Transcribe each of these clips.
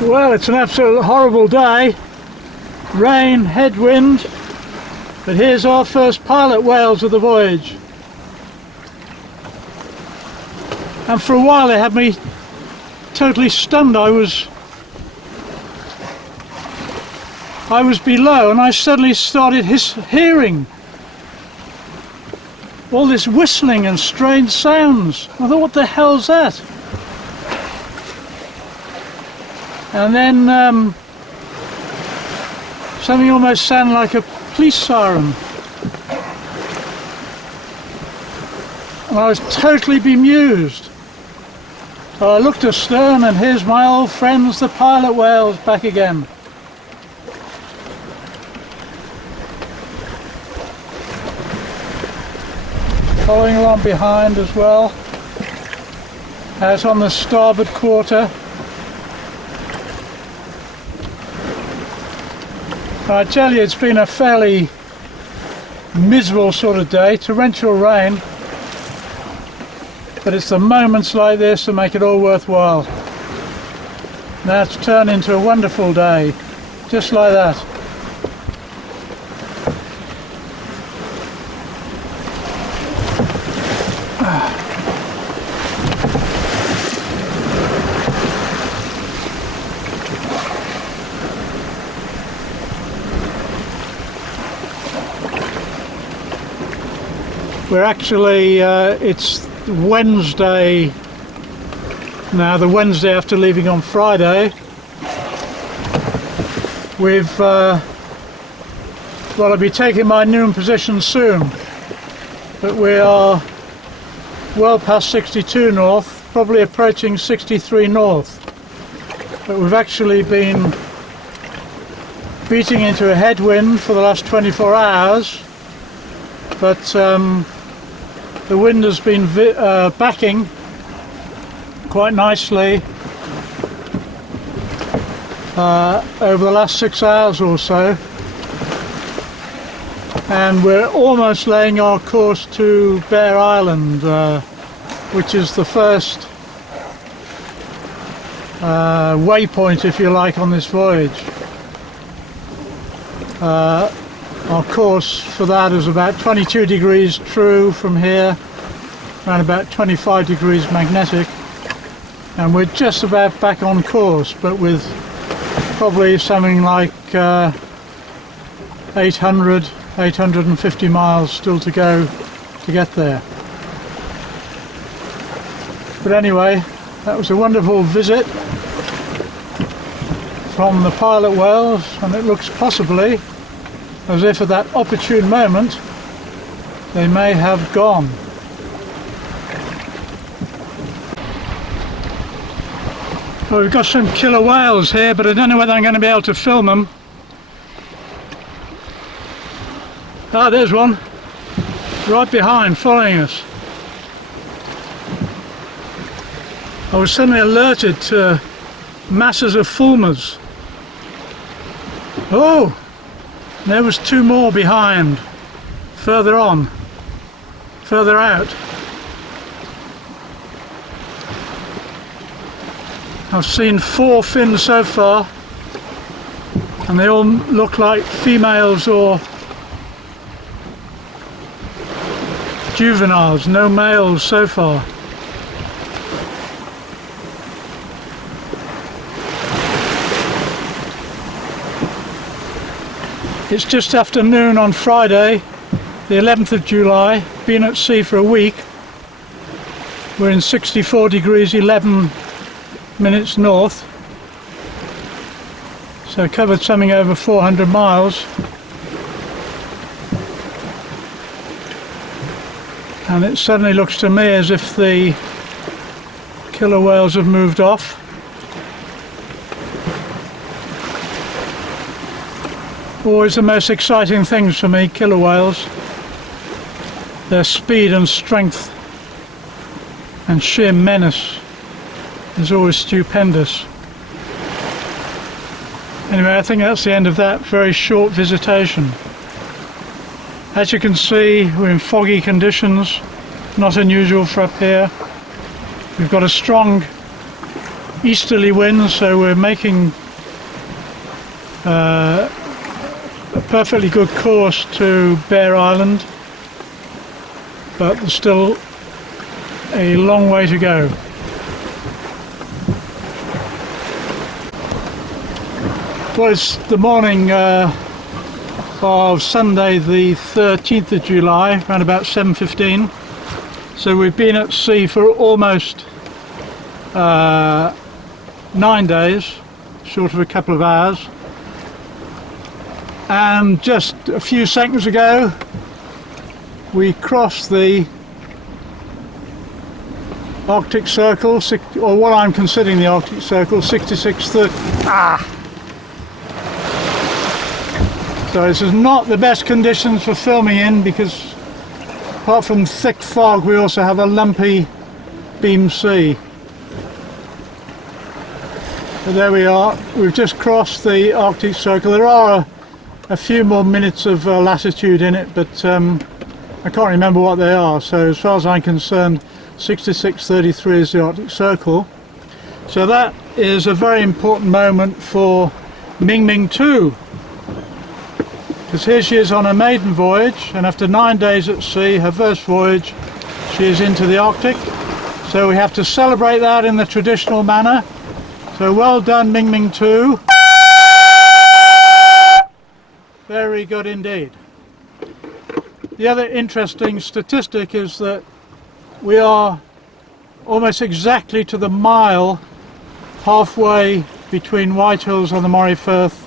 Well, it's an absolute horrible day. Rain, headwind, but here's our first pilot whales of the voyage. And for a while they had me totally stunned. I was below and I suddenly started hearing all this whistling and strange sounds. I thought, what the hell's that? And then something almost sounded like a police siren. And I was totally bemused. So I looked astern and here's my old friends, the pilot whales, back again. Following along behind as well, as on the starboard quarter. I tell you, it's been a fairly miserable sort of day, torrential rain, but it's the moments like this that make it all worthwhile. Now it's turned into a wonderful day, just like that. We're actually, it's Wednesday now, the Wednesday after leaving on Friday. Well, I'll be taking my noon position soon, but we are well past 62 north, probably approaching 63 north. But we've actually been beating into a headwind for the last 24 hours, but the wind has been backing quite nicely over the last 6 hours or so, and we're almost laying our course to Bear Island, which is the first waypoint, if you like, on this voyage. Our course for that is about 22 degrees true from here, around about 25 degrees magnetic, and we're just about back on course, but with probably something like 850 miles still to go to get there. But anyway, that was a wonderful visit from the pilot whales, and it looks possibly as if at that opportune moment they may have gone. Well, we've got some killer whales here, but I don't know whether I'm going to be able to film them. Ah, there's one right behind, following us. I was suddenly alerted to masses of fulmars. Oh! There was two more behind, further on, further out. I've seen 4 fins so far, and they all look like females or juveniles, no males so far. It's just after noon on Friday, the 11th of July, been at sea for a week. We're in 64 degrees 11 minutes north, so covered something over 400 miles. And it suddenly looks to me as if the killer whales have moved off. Always the most exciting things for me, killer whales. Their speed and strength and sheer menace is always stupendous. Anyway, I think that's the end of that very short visitation. As you can see, we're in foggy conditions, not unusual for up here. We've got a strong easterly winds, so we're making a perfectly good course to Bear Island, but there's still a long way to go. Well, it's the morning of Sunday the 13th of July, around about 7:15. So we've been at sea for almost 9 days, short of a couple of hours. And just a few seconds ago, we crossed the Arctic Circle, or what I'm considering the Arctic Circle, 6630. So this is not the best conditions for filming in, because apart from thick fog we also have a lumpy beam sea. But there we are, we've just crossed the Arctic Circle. There are a few more minutes of latitude in it, but I can't remember what they are. So as far as I'm concerned, 6633 is the Arctic Circle. So that is a very important moment for Mingming II. Because here she is on a maiden voyage, and after 9 days at sea, her first voyage, she is into the Arctic. So we have to celebrate that in the traditional manner. So well done, Mingming II. Very good indeed. The other interesting statistic is that we are almost exactly to the mile halfway between Whitehills on the Moray Firth,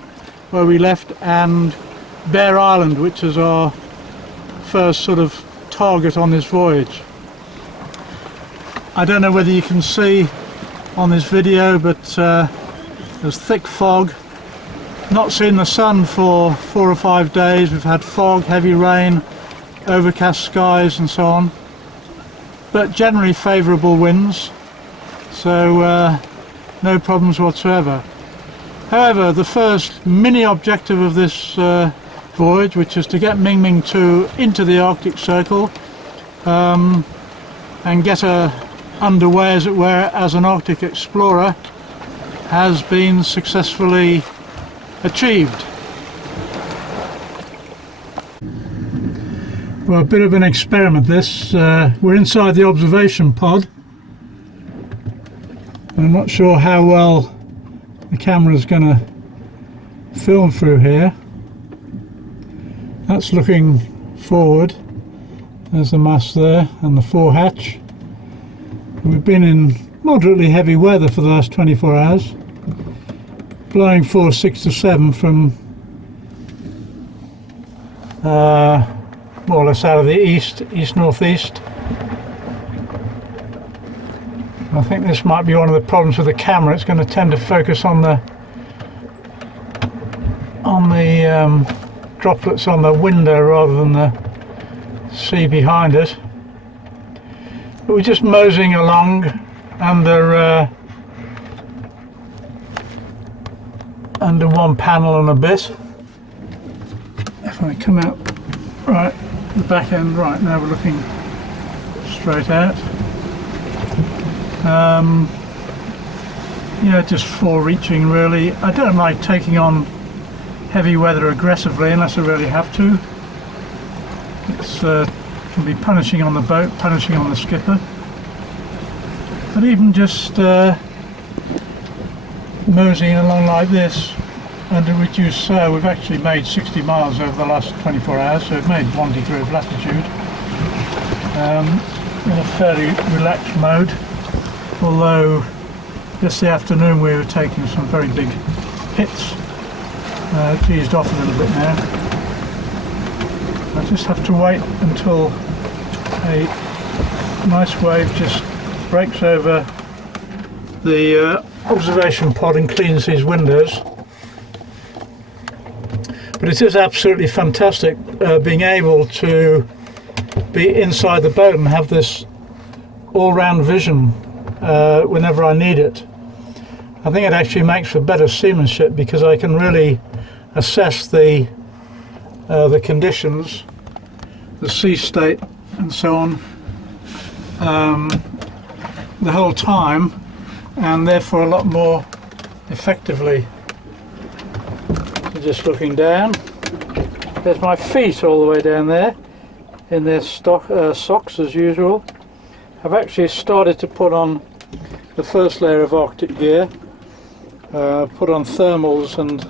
where we left, and Bear Island, which is our first sort of target on this voyage. I don't know whether you can see on this video, but there's thick fog. Not seen the sun for 4 or 5 days. We've had fog, heavy rain, overcast skies and so on, but generally favourable winds, so no problems whatsoever. However, the first mini objective of this voyage, which is to get Mingming II into the Arctic Circle and get her underway, as it were, as an Arctic explorer, has been successfully achieved. Well, a bit of an experiment this. We're inside the observation pod. I'm not sure how well the camera's going to film through here. That's looking forward. There's the mast there and the fore hatch. We've been in moderately heavy weather for the last 24 hours. Blowing force 6 to 7 from more or less out of the east-northeast. I think this might be one of the problems with the camera. It's going to tend to focus on the droplets on the window rather than the sea behind it. But we're just moseying along under one panel and a bit. If I come out right, the back end, right, now we're looking straight out. Yeah, just fore-reaching really. I don't like taking on heavy weather aggressively unless I really have to. It's can be punishing on the boat, punishing on the skipper. But even just moseying along like this under reduced sail, we've actually made 60 miles over the last 24 hours, so we've made 1 degree of latitude in a fairly relaxed mode. Although this afternoon we were taking some very big hits. It's eased off a little bit now. I just have to wait until a nice wave just breaks over the observation pod and cleans these windows. But it is absolutely fantastic being able to be inside the boat and have this all-round vision whenever I need it. I think it actually makes for better seamanship because I can really assess the conditions, the sea state and so on, the whole time, and therefore a lot more effectively. So just looking down, there's my feet all the way down there in their socks as usual. I've actually started to put on the first layer of Arctic gear, put on thermals and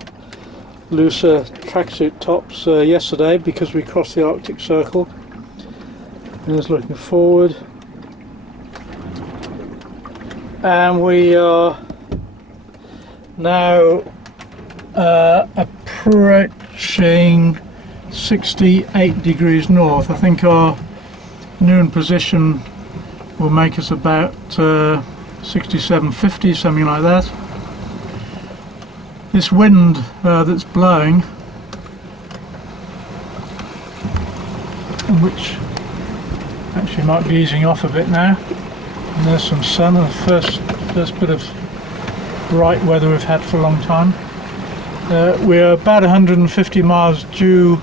looser tracksuit tops yesterday because we crossed the Arctic Circle. And just looking forward, and we are now approaching 68 degrees north. I think our noon position will make us about 67.50, something like that. This wind that's blowing, which actually might be easing off a bit now, and there's some sun, and the first bit of bright weather we've had for a long time. We're about 150 miles due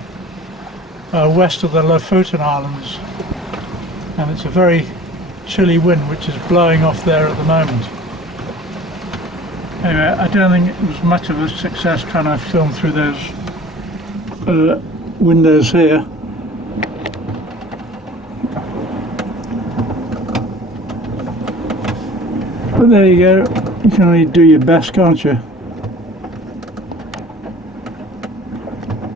west of the Lofoten Islands, and it's a very chilly wind which is blowing off there at the moment. Anyway, I don't think it was much of a success trying to film through those windows here. But there you go, you can only do your best, can't you?